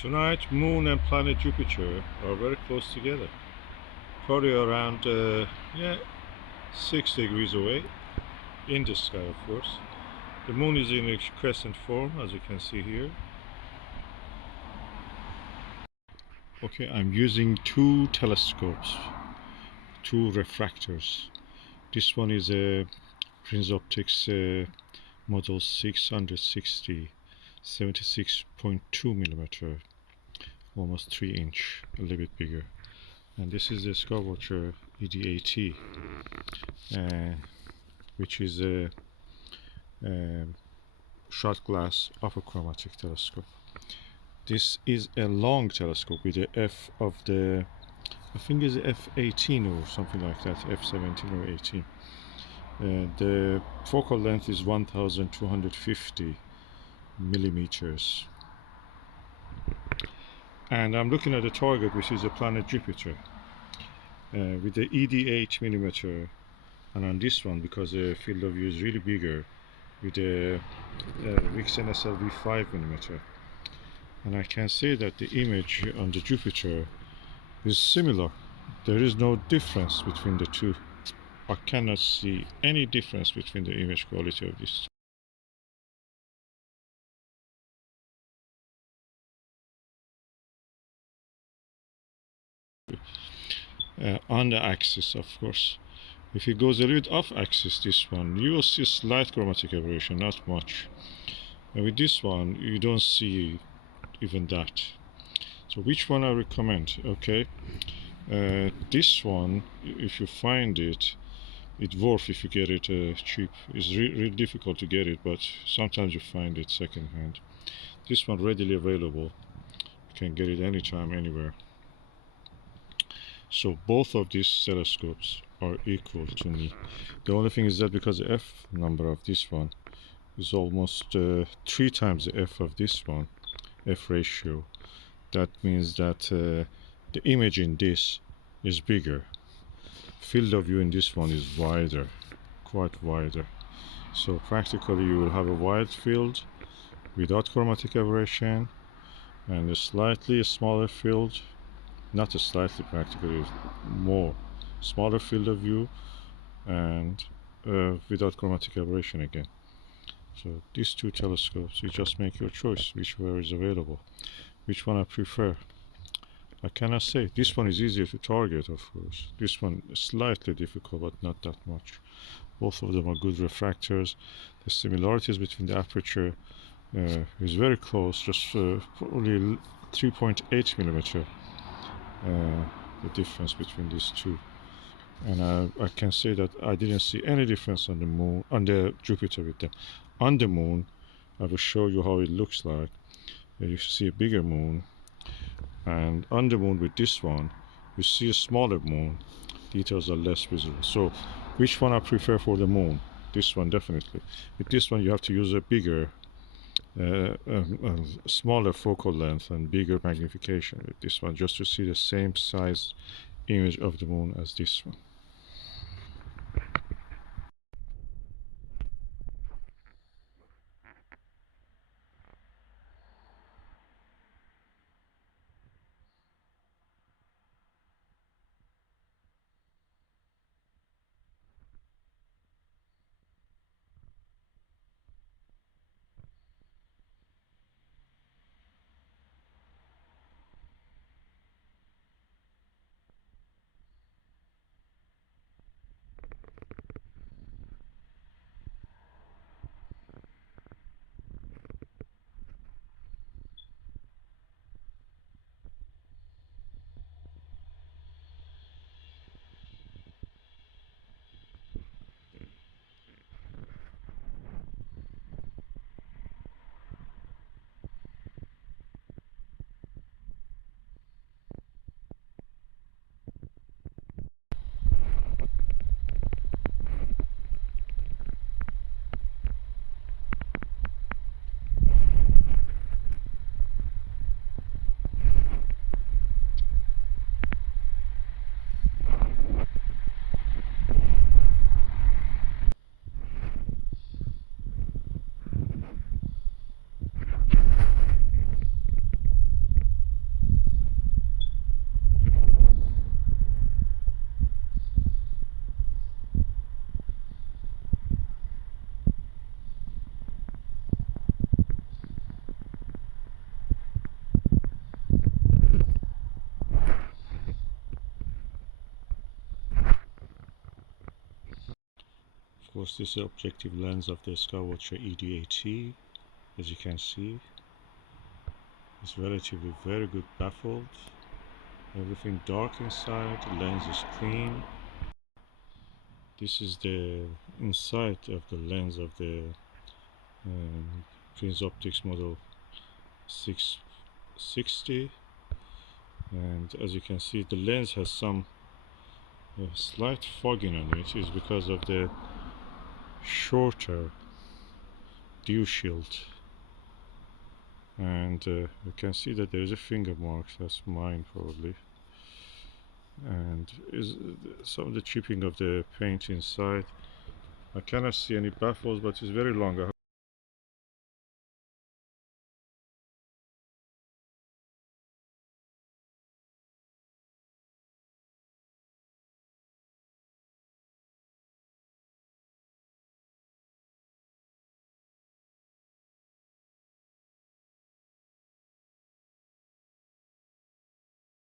Tonight, Moon and planet Jupiter are very close together. Probably around, 6 degrees away in the sky, of course. The Moon is in a crescent form, as you can see here. Okay, I'm using two telescopes, two refractors. This one is a Prinz Optics model 660, 76.2 millimeter, almost 3 inch, a little bit bigger. And this is the Skywatcher ED, which is a shot glass Apochromatic telescope. This is a long telescope with the f of the, I think it's f18 or something like that, f17 or 18. The focal length is 1250 millimeters. And I'm looking at the target, which is the planet Jupiter, with the ED 8 millimeter, and on this one, because the field of view is really bigger, with the Vixe SLV 5 millimeter. And I can say that the image on the Jupiter is similar. There is no difference between the two. I cannot see any difference between the image quality of this. On the axis, of course. If it goes a little bit off axis, this one, you will see slight chromatic aberration, not much. And with this one, you don't see even that. So which one I recommend? Okay, this one, if you find it, it's worth if you get it cheap. It's really difficult to get it, but sometimes you find it second hand. This one readily available. You can get it anytime, anywhere. So both of these telescopes are equal to me. The only thing is that because the f number of this one is almost 3 times the f of this one, f ratio, that means that the image in this is bigger. Field of view in this one is wider, quite wider. So practically you will have a wide field without chromatic aberration, and a slightly smaller field, not a slightly, practically more, smaller field of view, and without chromatic aberration again. So these two telescopes, you just make your choice, whichever is available. Which one I prefer, I cannot say. This one is easier to target, of course. This one is slightly difficult, but not that much. Both of them are good refractors. The similarities between the aperture is very close, just probably 3.8 millimeter, the difference between these two. And I can say that I didn't see any difference on the moon, on the Jupiter with them. On the moon, I will show you how it looks like. You see a bigger moon, and on the moon with this one, you see a smaller moon. Details are less visible. So, which one I prefer for the moon? This one, definitely. With this one, you have to use a bigger, smaller focal length and bigger magnification with this one, just to see the same size image of the moon as this one. course, this is the objective lens of the Skywatcher ED, as you can see. It's relatively very good baffled. Everything dark inside, the lens is clean. This is the inside of the lens of the Prinz Optics model 660, and as you can see, the lens has some slight fogging on it. Is because of the shorter dew shield, and you can see that there is a finger mark. That's mine probably, and is some of the chipping of the paint inside. I cannot see any baffles, but it's very long.